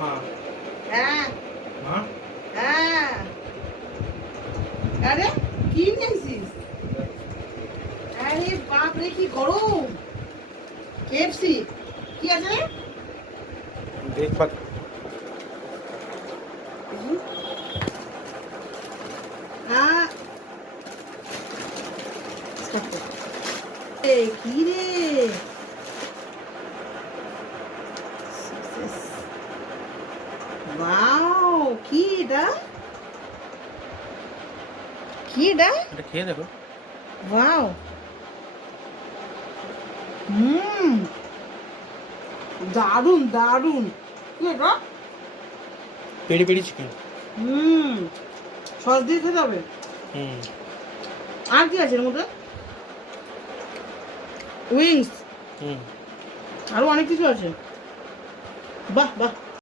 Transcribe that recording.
হ্যাঁ হ্যাঁ। আরে কি নিয়েছিস? আরে বাপ রে কি গরম। কেএফসি কি আছে রে? দেখ পাক হ্যাঁ এ কি রে? ওয়াও কি এটা? কি এটা? এটা খেয়ে দেখো। ওয়াও দারুন দারুন। কি এটা? Peri peri chicken. সস দিয়ে খেতে হবে। আর কি আছে এর মধ্যে? উইংস। আরো অনেক কিছু আছে। বাহ বাহ।